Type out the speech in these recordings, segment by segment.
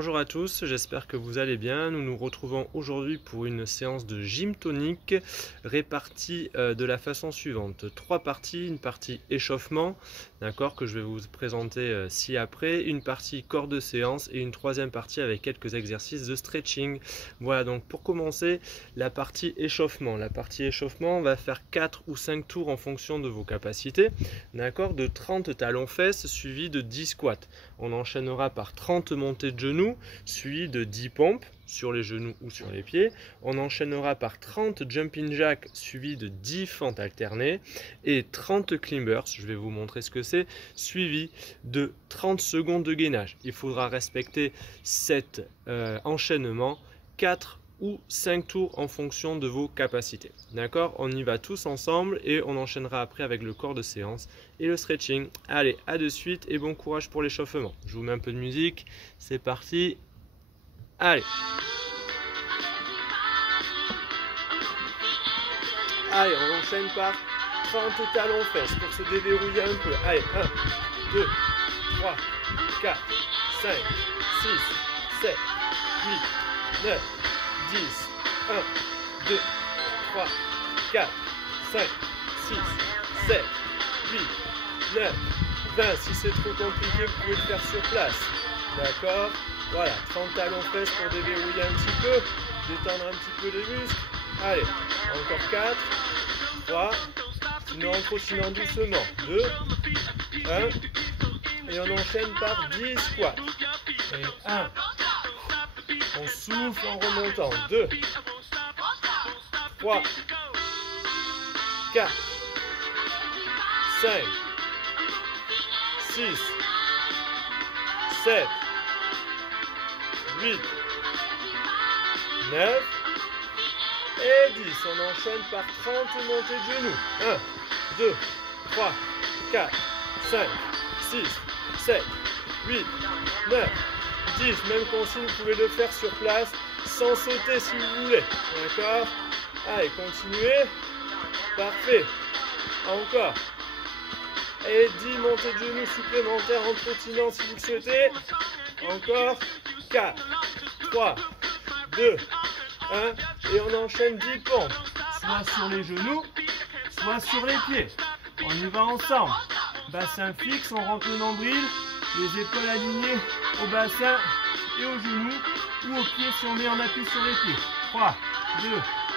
Bonjour à tous, j'espère que vous allez bien. Nous nous retrouvons aujourd'hui pour une séance de gym tonique répartie de la façon suivante. 3 parties, une partie échauffement, d'accord, que je vais vous présenter ci-après, une partie corps de séance et une troisième partie avec quelques exercices de stretching. Voilà, donc pour commencer, la partie échauffement. La partie échauffement, on va faire 4 ou 5 tours en fonction de vos capacités, d'accord, de 30 talons-fesses suivi de 10 squats. On enchaînera par 30 montées de genoux, suivi de 10 pompes sur les genoux ou sur les pieds. On enchaînera par 30 jumping jacks suivi de 10 fentes alternées et 30 climbers, je vais vous montrer ce que c'est, suivi de 30 secondes de gainage. Il faudra respecter cet enchaînement 4 ou 5 tours en fonction de vos capacités. D'accord? On y va tous ensemble et on enchaînera après avec le corps de séance et le stretching. Allez, à de suite et bon courage pour l'échauffement. Je vous mets un peu de musique, c'est parti. Allez. Allez, on enchaîne par 30 talons fesses pour se déverrouiller un peu. Allez, 1, 2, 3, 4, 5, 6, 7, 8, 9, 10, 1, 2, 3, 4, 5, 6, 7, 8, 9, 20. Si c'est trop compliqué, vous pouvez le faire sur place. D'accord? Voilà, 30 talons fesses pour déverrouiller un petit peu, détendre un petit peu les muscles. Allez, encore 4, 3, sinon en continuant doucement. 2, 1, et on enchaîne par 10 squats. Et 1, on souffle en remontant. 2, 3, 4, 5, 6, 7, 8, 9 et 10. On enchaîne par 30 montées de genoux. 1, 2, 3, 4, 5, 6, 7, 8, 9, 10. Même consigne, vous pouvez le faire sur place sans sauter si vous voulez. D'accord? Allez, continuez. Parfait. Encore. Et 10 montées de genoux supplémentaires en trottinant si vous le souhaitez. Encore 4, 3, 2, 1. Et on enchaîne 10 pompes. Soit sur les genoux, soit sur les pieds. On y va ensemble. Bassin fixe, on rentre le nombril. Les épaules alignées au bassin et aux genoux. Ou aux pieds si on met en appui sur les pieds. 3, 2,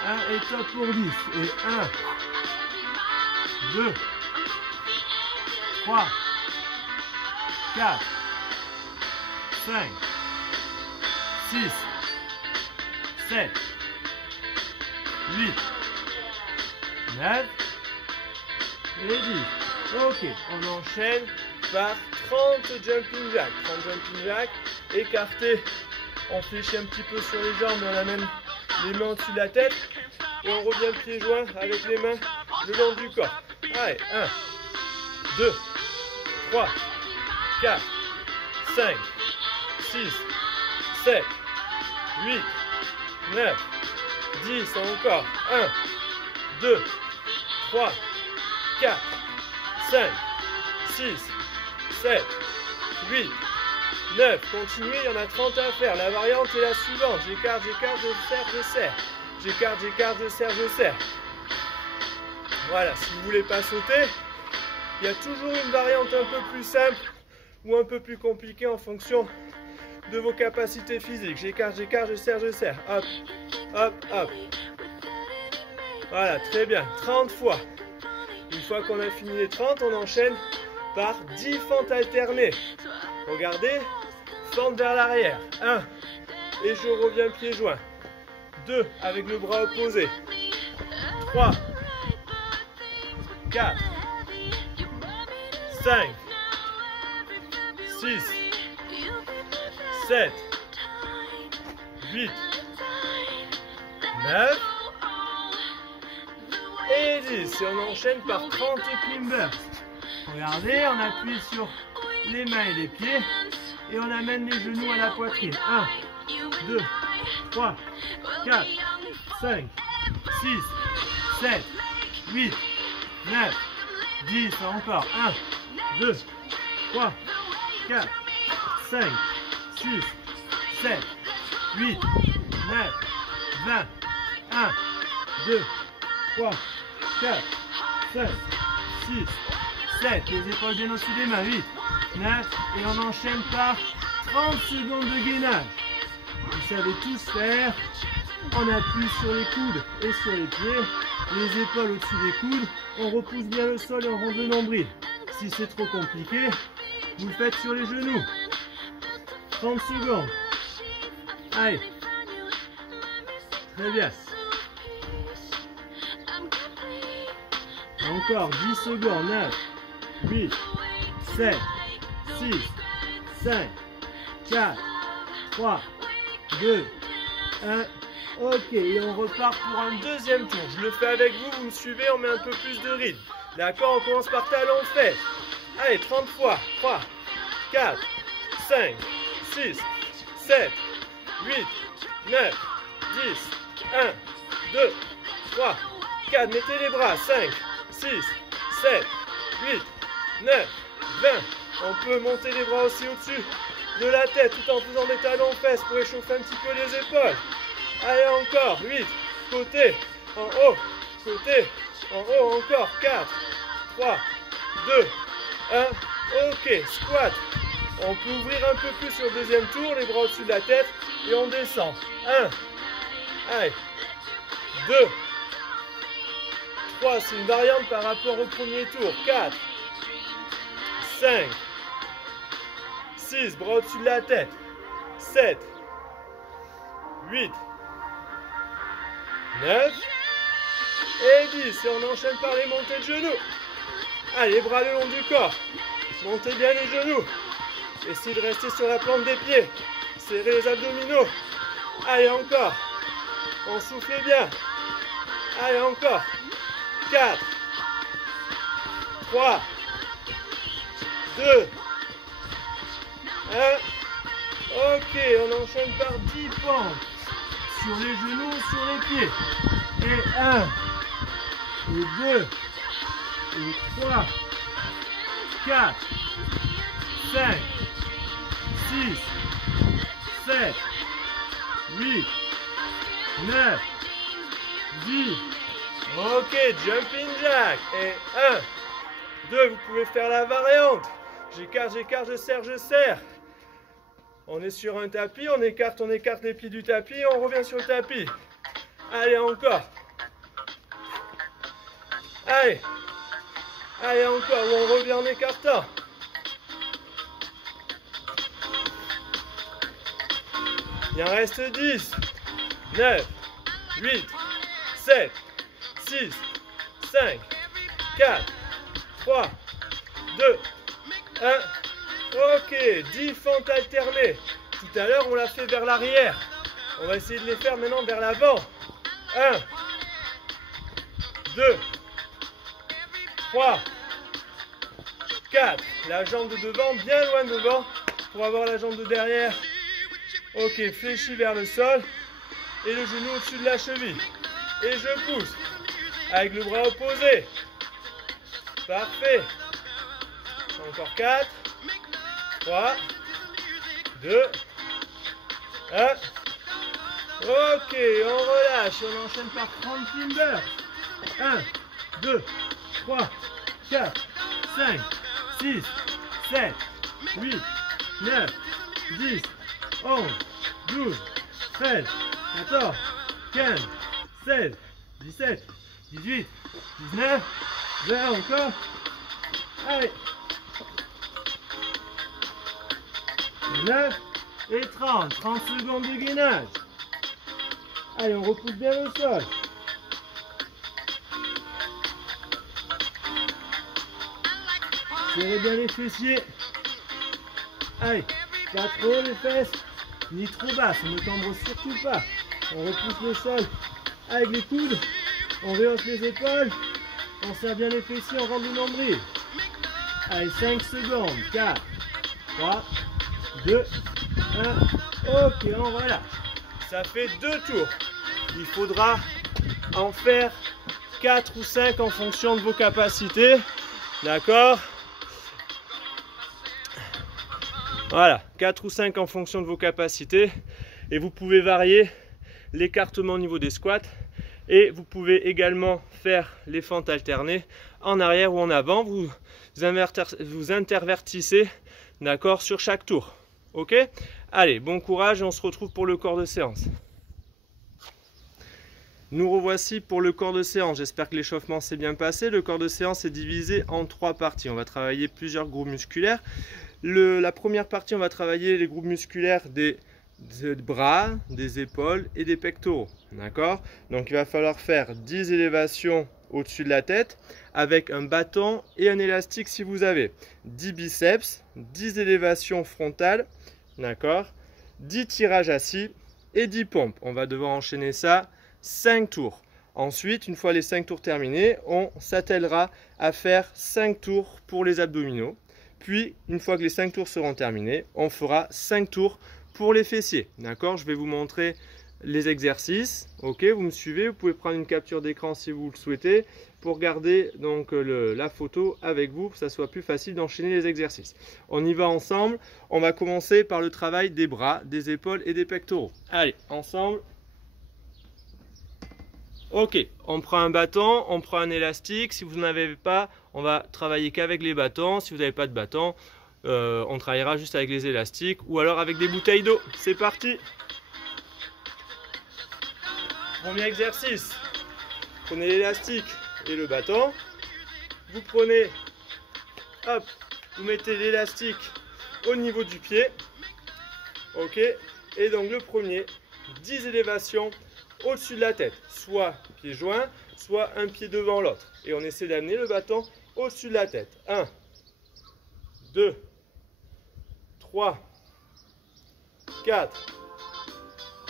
1 et top pour 10. Et 1, 2, 3, 4, 5, 6, 7, 8, 9 et 10. Ok, on enchaîne par 30 jumping jacks. 30 jumping jacks, écartés, on fléchit un petit peu sur les jambes, on amène les mains au-dessus de la tête et on revient pieds joints avec les mains le long du corps. Allez, 1, 2, 3, 4, 5, 6, 7, 8, 9, 10, encore. 1, 2, 3, 4, 5, 6, 7, 8, 9. Continuez, il y en a 30 à faire. La variante est la suivante. J'écarte, j'écarte, je serre, je serre. J'écarte, j'écarte, je serre, je serre. Voilà, si vous ne voulez pas sauter, il y a toujours une variante un peu plus simple ou un peu plus compliquée en fonction de vos capacités physiques. J'écarte, j'écarte, je serre, je serre. Hop, hop, hop. Voilà, très bien. 30 fois. Une fois qu'on a fini les 30, on enchaîne par 10 fentes alternées. Regardez, fente vers l'arrière. 1, et je reviens pieds joints. 2, avec le bras opposé. 3, 4, 5, 6, 7, 8, 9 et 10. Et on enchaîne par 30 climbers. Regardez, on appuie sur les mains et les pieds et on amène les genoux à la poitrine. 1, 2, 3, 4, 5, 6, 7, 8, 9, 10. Encore. 1, 2, 3, 4, 5, 6, 7, 8, 9, 20, 1, 2, 3, 4, 5, 6, 7, les épaules bien au-dessus des mains, 8, 9, et on enchaîne par 30 secondes de gainage. Vous savez tous faire, on appuie sur les coudes et sur les pieds, les épaules au-dessus des coudes, on repousse bien le sol et on rentre le nombril. Si c'est trop compliqué, vous le faites sur les genoux. 30 secondes. Allez. Très bien. Encore 10 secondes. 9, 8, 7, 6, 5, 4, 3, 2, 1. Ok, et on repart pour un deuxième tour. Je le fais avec vous, vous me suivez, on met un peu plus de rythme. D'accord, on commence par talon fait. Allez, 30 fois. 3, 4, 5, 6, 7, 8, 9, 10, 1, 2, 3, 4. Mettez les bras. 5, 6, 7, 8, 9, 20. On peut monter les bras aussi au-dessus de la tête tout en faisant des talons fesses pour échauffer un petit peu les épaules. Allez, encore. 8. Côté. En haut. Côté. En haut. Encore. 4, 3, 2, 1. Ok. Squat. On peut ouvrir un peu plus sur le deuxième tour. Les bras au-dessus de la tête. Et on descend. 1. Allez. 2. 3. C'est une variante par rapport au premier tour. 4. 5. 6. Bras au-dessus de la tête. 7. 8. 9 et 10. Et on enchaîne par les montées de genoux. Allez, les bras le long du corps. Montez bien les genoux. Essayez de rester sur la plante des pieds. Serrez les abdominaux. Allez, encore. On souffle bien. Allez, encore. 4, 3, 2, 1. Ok, on enchaîne par 10 pompes. Sur les genoux, sur les pieds. Et 1, et 2, et 3, 4, 5, 6, 7, 8, 9, 10. Ok, jumping jack. Et 1, 2, vous pouvez faire la variante. J'écarte, je serre, je serre. On est sur un tapis, on écarte les pieds du tapis et on revient sur le tapis. Allez, encore. Allez. Allez, encore. On revient en écartant. Il en reste 10, 9, 8, 7, 6, 5, 4, 3, 2, 1. Ok, 10 fentes alternées. Tout à l'heure, on l'a fait vers l'arrière. On va essayer de les faire maintenant vers l'avant. 1, 2, 3, 4. La jambe de devant, bien loin devant, pour avoir la jambe de derrière. Ok, fléchi vers le sol. Et le genou au-dessus de la cheville. Et je pousse. Avec le bras opposé. Parfait. Encore 4. 3, 2, 1. Ok, on relâche. On enchaîne par 30 timbers. 1, 2, 3, 4, 5, 6, 7, 8, 9, 10, 11, 12, 13, 14, 15, 16, 17, 18, 19, 20 encore. Allez. 9 et 30. 30 secondes de gainage. Allez, on repousse bien le sol. Serrez bien les fessiers. Allez, pas trop les fesses, ni trop basses. On ne cambre surtout pas. On repousse le sol avec les coudes. On rehausse les épaules. On serre bien les fessiers, on rentre le nombril. Allez, 5 secondes. 4, 3, 2, 1. Ok, on relâche. Ça fait 2 tours. Il faudra en faire 4 ou 5 en fonction de vos capacités. D'accord? Voilà, 4 ou 5 en fonction de vos capacités. Et vous pouvez varier l'écartement au niveau des squats. Et vous pouvez également faire les fentes alternées en arrière ou en avant. Vous intervertissez, d'accord, sur chaque tour. Ok? Allez, bon courage et on se retrouve pour le corps de séance. Nous revoici pour le corps de séance. J'espère que l'échauffement s'est bien passé. Le corps de séance est divisé en 3 parties. On va travailler plusieurs groupes musculaires. La première partie, on va travailler les groupes musculaires des bras, des épaules et des pectoraux. D'accord? Donc il va falloir faire 10 élévations au-dessus de la tête avec un bâton et un élastique si vous avez. 10 biceps, 10 élévations frontales, d'accord? 10 tirages assis et 10 pompes. On va devoir enchaîner ça 5 tours. Ensuite, une fois les 5 tours terminés, on s'attellera à faire 5 tours pour les abdominaux. Puis, une fois que les 5 tours seront terminés, on fera 5 tours pour les fessiers. D'accord? Je vais vous montrer les exercices. Ok, vous me suivez. Vous pouvez prendre une capture d'écran si vous le souhaitez pour garder donc la photo avec vous, pour que ça soit plus facile d'enchaîner les exercices. On y va ensemble. On va commencer par le travail des bras, des épaules et des pectoraux. Allez, ensemble. Ok, on prend un bâton, on prend un élastique. Si vous n'en avez pas, on va travailler qu'avec les bâtons. Si vous n'avez pas de bâton, on travaillera juste avec les élastiques ou alors avec des bouteilles d'eau. C'est parti. Premier exercice. Prenez l'élastique et le bâton. Vous prenez, hop, vous mettez l'élastique au niveau du pied. Ok, et donc le premier, 10 élévations au-dessus de la tête, soit pieds joints, soit un pied devant l'autre. Et on essaie d'amener le bâton au-dessus de la tête. 1, 2, 3, 4,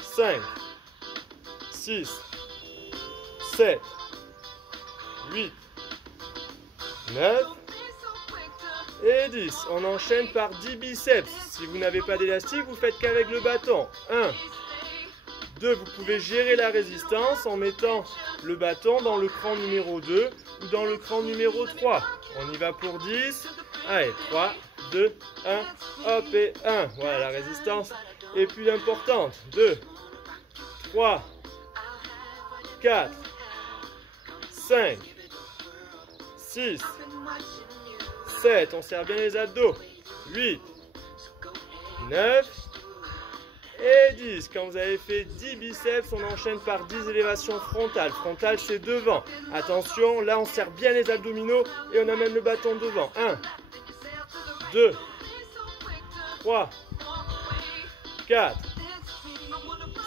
5, 6, 7, 8, 9 et 10. On enchaîne par 10 biceps. Si vous n'avez pas d'élastique, vous faites qu'avec le bâton. 1, 2, vous pouvez gérer la résistance en mettant le bâton dans le cran numéro 2 ou dans le cran numéro 3. On y va pour 10. Allez, 3, 2, 1, hop et 1. Voilà, la résistance est plus importante. 2, 3, 4, 5, 6, 7. On serre bien les abdos. 8, 9. Et 10. Quand vous avez fait 10 biceps, on enchaîne par 10 élévations frontales. Frontale, c'est devant. Attention, là, on serre bien les abdominaux et on amène le bâton devant. 1, 2, 3, 4,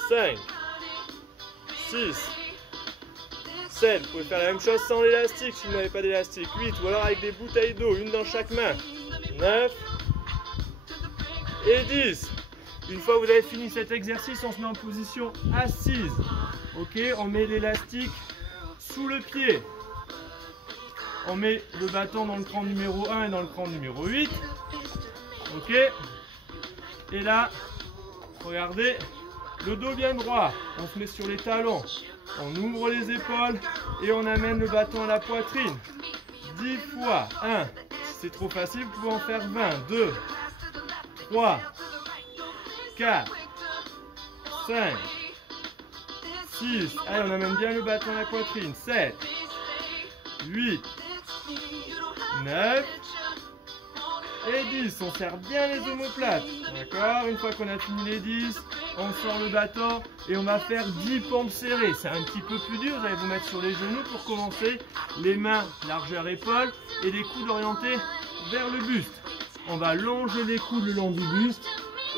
5, 6, 7. Vous pouvez faire la même chose sans l'élastique si vous n'avez pas d'élastique. 8, ou alors avec des bouteilles d'eau, une dans chaque main. 9 et 10. Une fois que vous avez fini cet exercice, on se met en position assise. Ok, on met l'élastique sous le pied. On met le bâton dans le cran numéro 1 et dans le cran numéro 8. Ok. Et là, regardez, le dos bien droit. On se met sur les talons. On ouvre les épaules et on amène le bâton à la poitrine. 10 fois. 1. Si c'est trop facile, vous pouvez en faire 20. 2, 3, 4, 5, 6, allez, on amène bien le bâton à la poitrine, 7, 8, 9 et 10. On serre bien les omoplates, d'accord? Une fois qu'on a fini les 10, on sort le bâton et on va faire 10 pompes serrées. C'est un petit peu plus dur, vous allez vous mettre sur les genoux pour commencer. Les mains largeur épaule et les coudes orientés vers le buste. On va longer les coudes le long du buste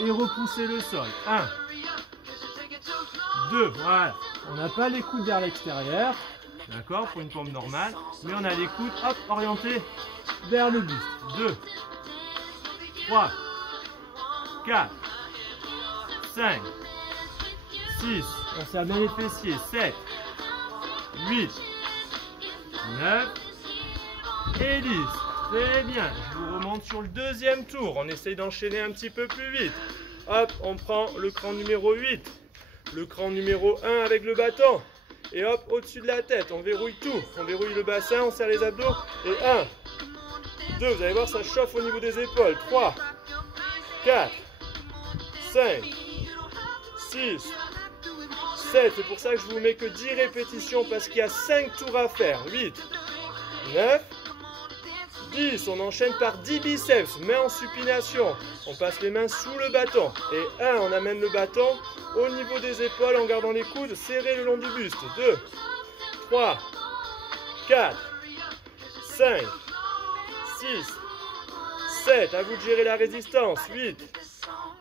et repousser le sol. 1, 2, voilà. On n'a pas les coudes vers l'extérieur, d'accord, pour une pompe normale, mais on a les coudes, hop, orientés vers le buste. 2, 3, 4, 5, 6, on serre bien les fessiers, 7, 8, 9 et 10. Très bien, je vous remonte sur le deuxième tour. On essaye d'enchaîner un petit peu plus vite. Hop, on prend le cran numéro 8. Le cran numéro 1 avec le bâton. Et hop, au-dessus de la tête, on verrouille tout. On verrouille le bassin, on serre les abdos. Et 1, 2, vous allez voir, ça chauffe au niveau des épaules. 3, 4, 5, 6, 7. C'est pour ça que je vous mets que 10 répétitions parce qu'il y a 5 tours à faire. 8, 9, 10. On enchaîne par 10 biceps. Main en supination. On passe les mains sous le bâton. Et 1, on amène le bâton au niveau des épaules en gardant les coudes serrés le long du buste. 2, 3, 4, 5, 6, 7. À vous de gérer la résistance. 8,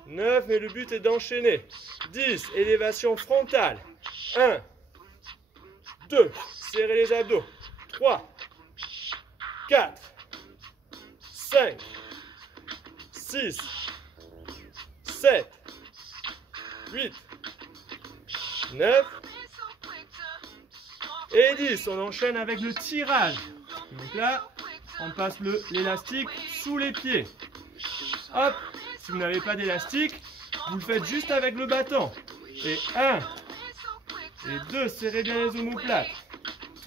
9. Mais le but est d'enchaîner. 10. Élévation frontale. 1, 2. Serrez les abdos. 3, 4, 5, 6, 7, 8, 9 et 10. On enchaîne avec le tirage. Donc là, on passe l'élastique sous les pieds. Hop, si vous n'avez pas d'élastique, vous le faites juste avec le bâton. Et 1 et 2, serrez bien les omoplates.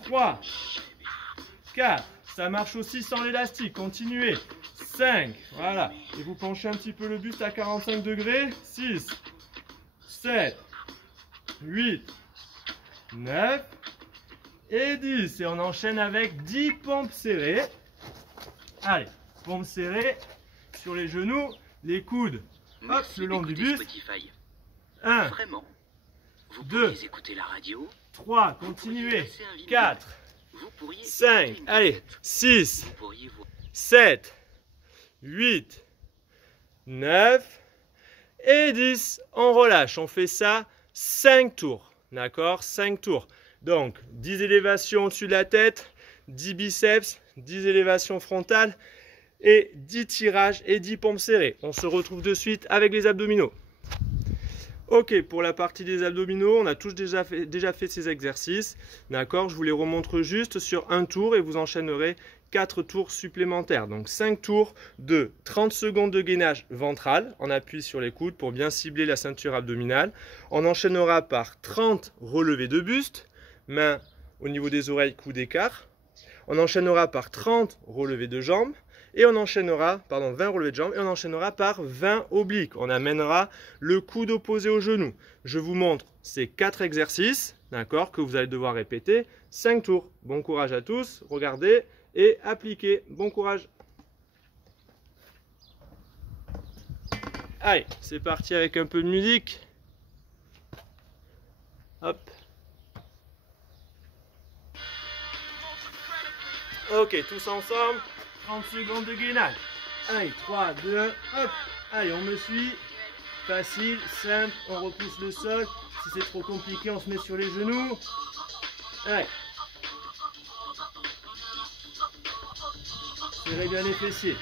3, 4, ça marche aussi sans l'élastique, continuez. 5, voilà. Et vous penchez un petit peu le buste à 45 degrés. 6, 7, 8, 9 et 10. Et on enchaîne avec 10 pompes serrées. Allez, pompes serrées sur les genoux, les coudes, hop, le long du buste. 1, 2, 3, continuez. 4, 5, allez, 6, 7, 8, 9 et 10. On relâche, on fait ça 5 tours, d'accord? 5 tours. Donc, 10 élévations au-dessus de la tête, 10 biceps, 10 élévations frontales et 10 tirages et 10 pompes serrées. On se retrouve de suite avec les abdominaux. Ok, pour la partie des abdominaux, on a tous déjà fait ces exercices. D'accord, je vous les remontre juste sur un tour et vous enchaînerez 4 tours supplémentaires. Donc 5 tours de 30 secondes de gainage ventral. On appuie sur les coudes pour bien cibler la ceinture abdominale. On enchaînera par 30 relevés de buste, mains au niveau des oreilles, coude écart. On enchaînera par 30 relevés de jambes. Et on enchaînera, 20 relevés de jambes, et on enchaînera par 20 obliques. On amènera le coude opposé au genou. Je vous montre ces 4 exercices, d'accord, que vous allez devoir répéter 5 tours. Bon courage à tous, regardez et appliquez. Bon courage. Allez, c'est parti avec un peu de musique. Hop. Ok, tous ensemble. 30 secondes de gainage. Allez, 3, 2, 1, hop. Allez, on me suit. Facile, simple, on repousse le sol. Si c'est trop compliqué, on se met sur les genoux. Allez. Serrez bien les fessiers.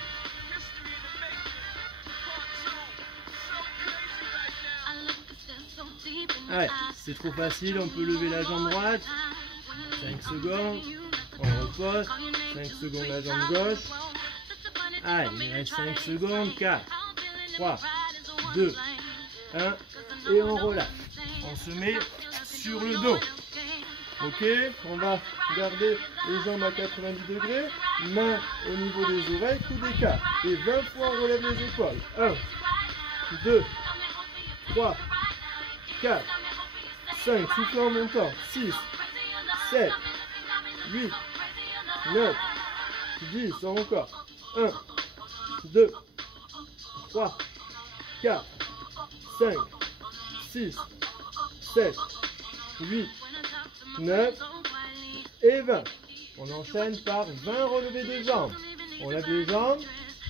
Allez, c'est trop facile, on peut lever la jambe droite. 5 secondes. On repose. 5 secondes la jambe gauche. Allez, il reste 5 secondes. 4, 3, 2, 1. Et on relâche. On se met sur le dos. Ok, on va garder les jambes à 90 degrés. Main au niveau des oreilles, coude écart. Et 20 fois on relève les épaules. 1, 2, 3, 4, 5. Soufflez en montant. 6, 7, 8, 9, 10, encore. 1, 2, 3, 4, 5, 6, 7, 8, 9 et 20. On enchaîne par 20 relevés de jambes. On lève les jambes.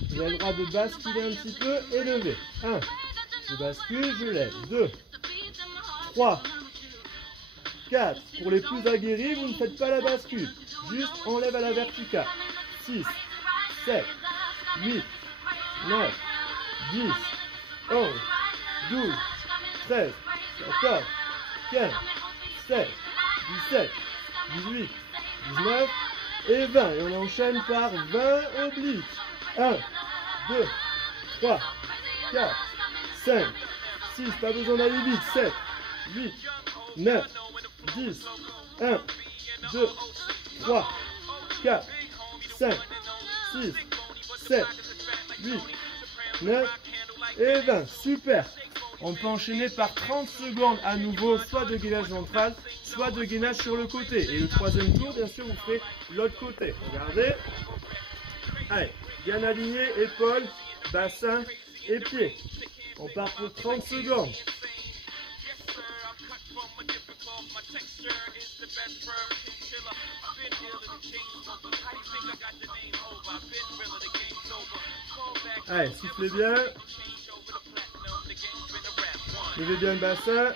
Vous avez le droit de basculer un petit peu et lever. 1, je bascule, je lève. 2, 3, 4. Pour les plus aguerris, vous ne faites pas la bascule. Juste, on lève à la verticale. 6, 7, 8, 9, 10, 11, 12, 13, 14, 15, 16, 17, 18, 19 et 20. Et on enchaîne par 20 obliques. 1, 2, 3, 4, 5, 6, pas besoin d'aller vite. 7, 8, 9, 10, 1, 2, 3, 4, 5, 6, 7, 8, 9 et 20. Super. On peut enchaîner par 30 secondes à nouveau, soit de gainage ventral, soit de gainage sur le côté. Et le troisième tour, bien sûr, vous ferez l'autre côté. Regardez. Allez, bien aligné, épaules, bassin et pieds. On part pour 30 secondes. Allez, soufflez bien. Levez bien le bassin.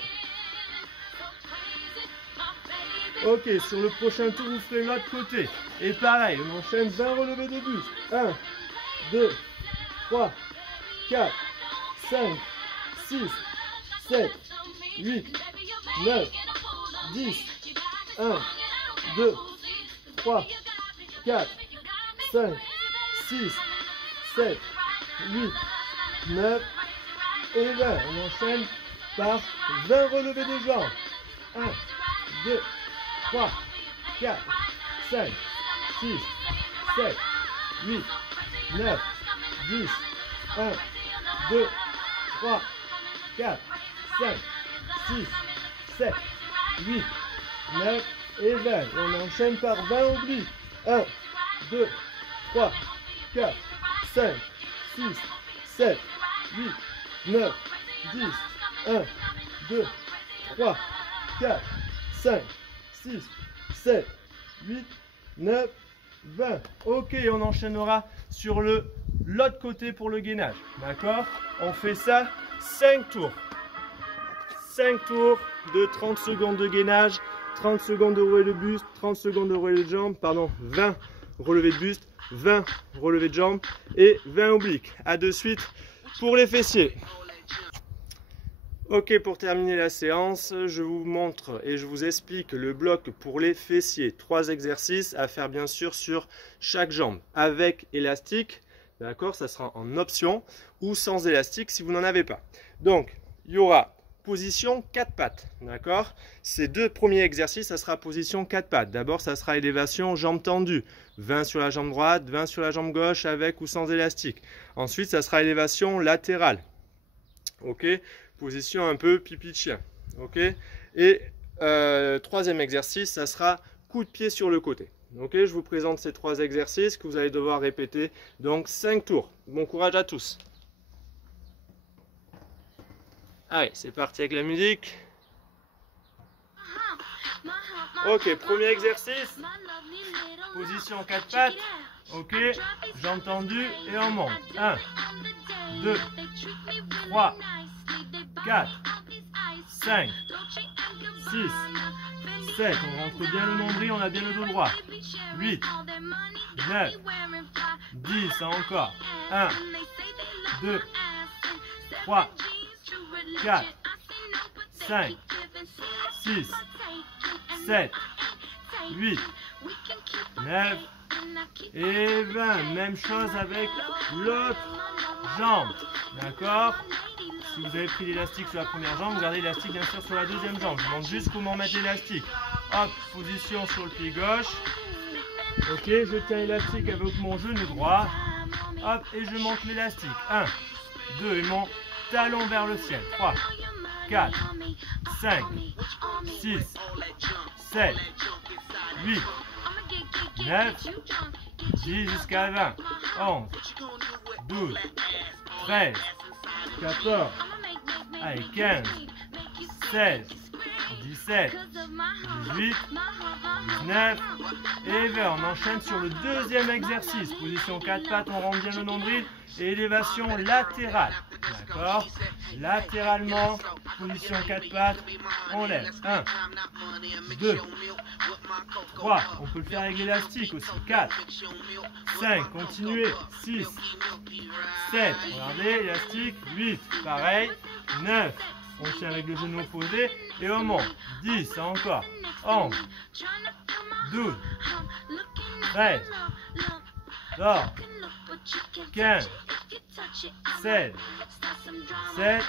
Ok, sur le prochain tour, vous ferez l'autre côté. Et pareil, on enchaîne 20 relevés de buste. 1, 2, 3, 4, 5, 6, 7, 8, 9, 10, 1, 2, 3, 4, 5, 6, 7, 8, 9 et 20. On enchaîne par 20 relevés de jambes. 1, 2, 3, 4, 5, 6, 7, 8, 9, 10, 1, 2, 3, 4, 5, 6, 7, 8, 9 et 20. Et on enchaîne par 20 obliques. 1, 2, 3, 4, 5, 6, 7, 8, 9, 10, 1, 2, 3, 4, 5, 6, 7, 8, 9, 20. Ok, on enchaînera sur l'autre côté pour le gainage. D'accord? On fait ça 5 tours. 5 tours de 30 secondes de gainage, 30 secondes de relevés de buste, 30 secondes de relevés de jambes, pardon, 20 relevés de buste, 20 relevés de jambes et 20 obliques. A de suite pour les fessiers. Ok, pour terminer la séance, je vous montre et je vous explique le bloc pour les fessiers. 3 exercices à faire bien sûr sur chaque jambe. Avec élastique, d'accord, ça sera en option, ou sans élastique si vous n'en avez pas. Donc, il y aura position 4 pattes, d'accord. Ces deux premiers exercices, ça sera position 4 pattes. D'abord, ça sera élévation jambes tendues. 20 sur la jambe droite, 20 sur la jambe gauche avec ou sans élastique. Ensuite, ça sera élévation latérale. Ok. Position un peu pipi de chien. Ok. Et troisième exercice, ça sera coup de pied sur le côté. Ok. Je vous présente ces 3 exercices que vous allez devoir répéter. Donc 5 tours. Bon courage à tous. Allez, c'est parti avec la musique. Ok, premier exercice. Position 4 pattes. Ok. Jambes tendues et on monte. 1, 2, 3, 4, 5, 6, 7, on rentre bien le nombril, on a bien le dos droit. 8, 9, 10, encore. 1, 2, 3, 4, 5, 6, 7, 8, 9 et 20. Même chose avec l'autre jambe. D'accord? Si vous avez pris l'élastique sur la première jambe, vous gardez l'élastique bien sûr sur la deuxième jambe. Je vous montre juste comment mettre l'élastique. Hop, position sur le pied gauche. Ok, je tiens l'élastique avec mon genou droit. Hop, et je monte l'élastique. 1, 2, et mon talon vers le ciel. 3, 4, 5, 6, 7, 8, 9, 10 jusqu'à 20, 11, 12, 13, 14, allez, 15, 16, 17, 18, 19 et 20. On enchaîne sur le deuxième exercice. Position 4 pattes, on rentre bien le nombril et élévation latérale. D'accord? Latéralement, position 4 pattes, on lève. 1, 2, 3, on peut le faire avec l'élastique aussi. 4, 5, continuez. 6, 7, regardez, élastique. 8, pareil. 9, on tient avec le genou opposé et on monte. 10, encore. 11, 12, 13, 14, 15, 16, 17,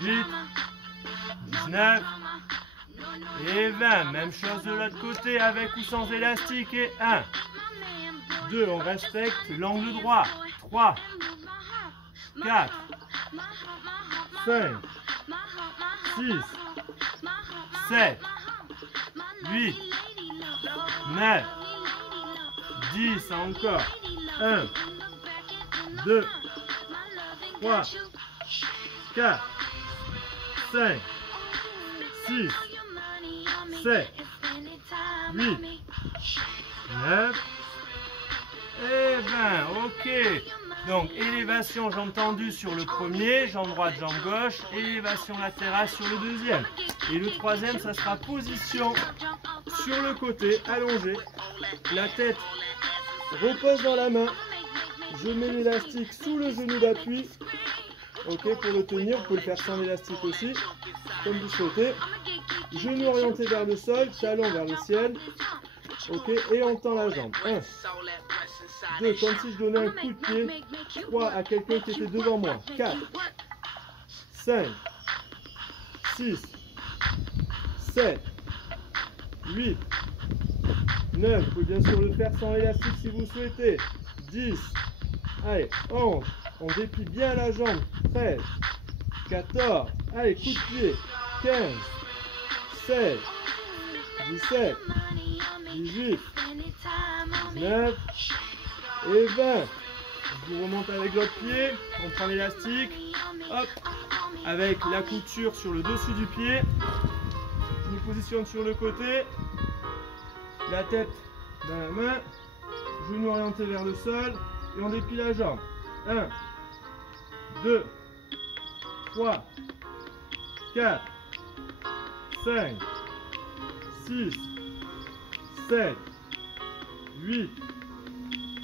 18, 19 et 20. Même chose de l'autre côté avec ou sans élastique. Et 1, 2, on respecte l'angle droit. 3, 4, 5, 6, 7, 8, 9, 10, encore. 1, 2, 3, 4, 5, 6, 7, 8, 9 et 20. Ok. Donc, élévation jambe tendue sur le premier, jambe droite, jambe gauche, élévation latérale sur le deuxième. Et le troisième, ça sera position sur le côté, allongé. La tête repose dans la main. Je mets l'élastique sous le genou d'appui. Ok, pour le tenir, vous pouvez le faire sans élastique aussi, comme vous souhaitez. Genou orienté vers le sol, talon vers le ciel. Ok, et on tend la jambe. 1, 2, comme si je donnais un coup de pied. 3 à quelqu'un qui était devant moi. 4, 5, 6, 7, 8, 9. Vous pouvez bien sûr le faire sans élastique si vous souhaitez. 10, allez, 11. On déplie bien la jambe. 13, 14. Allez, coup de pied. 15, 16, 17, 18, 19 et 20. Je vous remonte avec l'autre pied. On prend l'élastique. Hop. Avec la couture sur le dessus du pied. Je me positionne sur le côté. La tête dans la main. Genou orienté vers le sol. Et on déplie la jambe. 1, 2, 3, 4, 5, 6, 7, 8,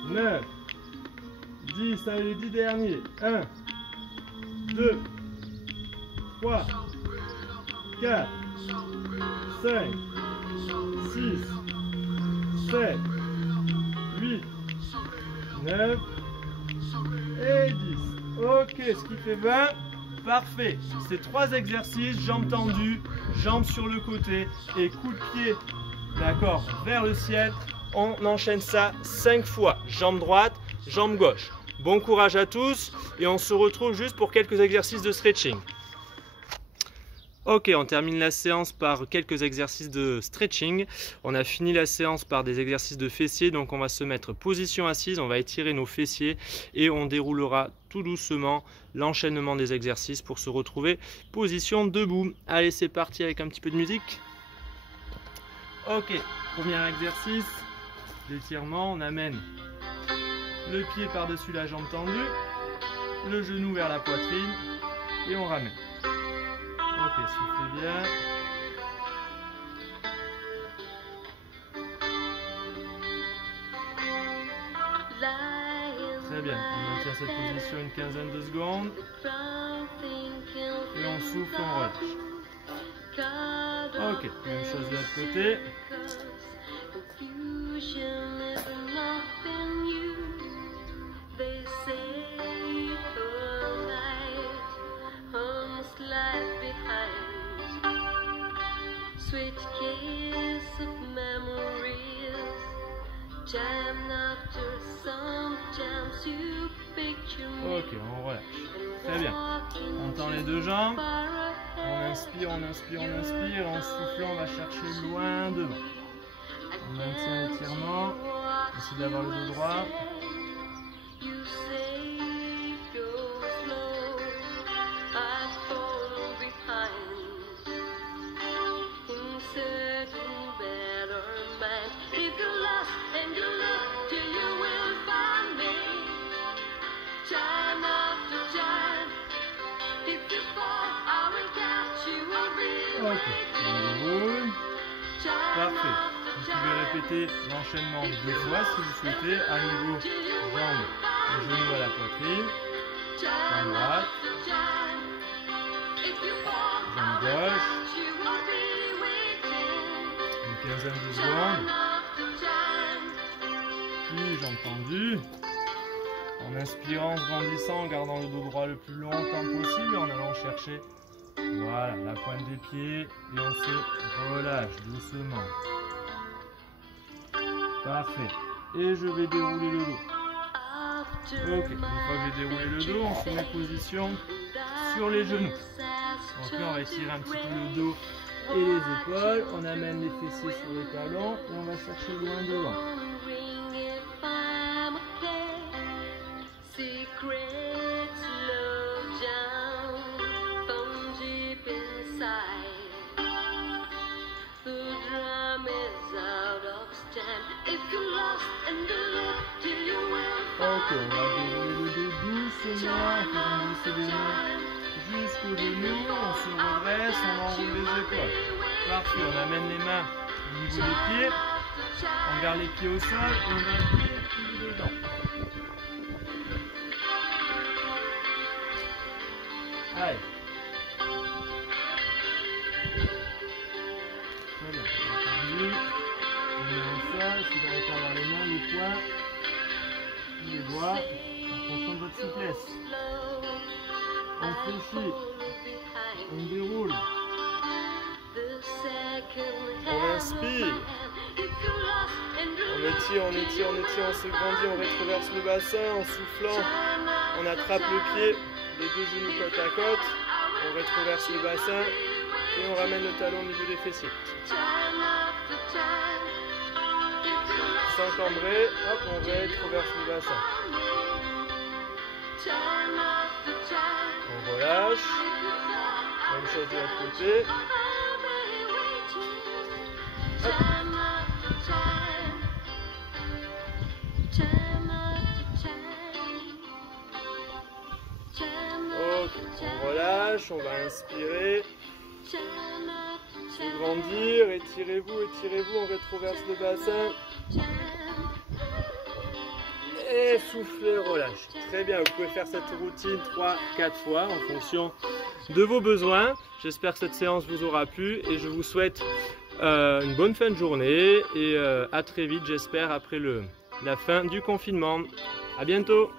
9, 10, allez les 10 derniers. 1, 2, 3, 4, 5, 6, 7, 8, 9 et 10. Ok, ce qui fait 20. Parfait. C'est 3 exercices, jambes tendues, jambes sur le côté et coup de pied, d'accord, vers le ciel. On enchaîne ça 5 fois. Jambe droite, jambe gauche. Bon courage à tous et on se retrouve juste pour quelques exercices de stretching. Ok, on termine la séance par quelques exercices de stretching. On a fini la séance par des exercices de fessiers, donc on va se mettre position assise, on va étirer nos fessiers et on déroulera tout doucement l'enchaînement des exercices pour se retrouver position debout. Allez, c'est parti avec un petit peu de musique. Ok, premier exercice d'étirement, on amène le pied par-dessus la jambe tendue, le genou vers la poitrine et on ramène. Ok, soufflez bien. Très bien, on maintient cette position une quinzaine de secondes. Et on souffle, on relâche. Ok, même chose de l'autre côté. Sweet kiss of memories, jam after some jams you picture me. Ok, on relâche. Très bien. On tend les deux jambes. On inspire, on inspire, on inspire. En soufflant, on va chercher loin devant. On maintient l'étirement. On essaie d'avoir le dos droit. Ok, on déroule. Parfait. Vous pouvez répéter l'enchaînement 2 fois si vous souhaitez. À nouveau, jambes et genoux à la poitrine. Jambe droite. Jambe gauche. Une quinzaine de secondes. Puis jambes tendues. En inspirant, en se grandissant, en gardant le dos droit le plus longtemps possible et en allant chercher, voilà, la pointe des pieds et on se relâche doucement. Parfait. Et je vais dérouler le dos. Ok, une fois que j'ai déroulé le dos, on se met position sur les genoux. Donc là, on va étirer un petit peu le dos et les épaules. On amène les fessiers sur les talons et on va chercher loin devant. Ok, on va dérouler le dos doucement en faisant glisser les mains jusqu'au genou. On se redresse, on enroule les épaules. Parfait, on amène les mains au niveau des pieds. On garde les pieds au sol et on va appuyer dedans. Allez. Très bien. On met en sol, si vous n'arrivez pas à avoir les mains, les poings, les doigts, en fonction de votre souplesse. On fléchit, on déroule. On inspire. On étire, on étire, on étire, on s'agrandit, on rétroverse le bassin en soufflant. On attrape le pied, les deux genoux côte à côte. On rétroverse le bassin et on ramène le talon au niveau des fessiers. Sans cambrer, hop, on rétroverse le bassin. On relâche. Même chose de l'autre côté. Hop. Ok, on relâche, on va inspirer. Se grandir, étirez-vous, étirez-vous, on rétroverse le bassin. Et soufflez, relâche. Très bien, vous pouvez faire cette routine 3-4 fois en fonction de vos besoins. J'espère que cette séance vous aura plu et je vous souhaite une bonne fin de journée et à très vite, j'espère, après la fin du confinement. À bientôt.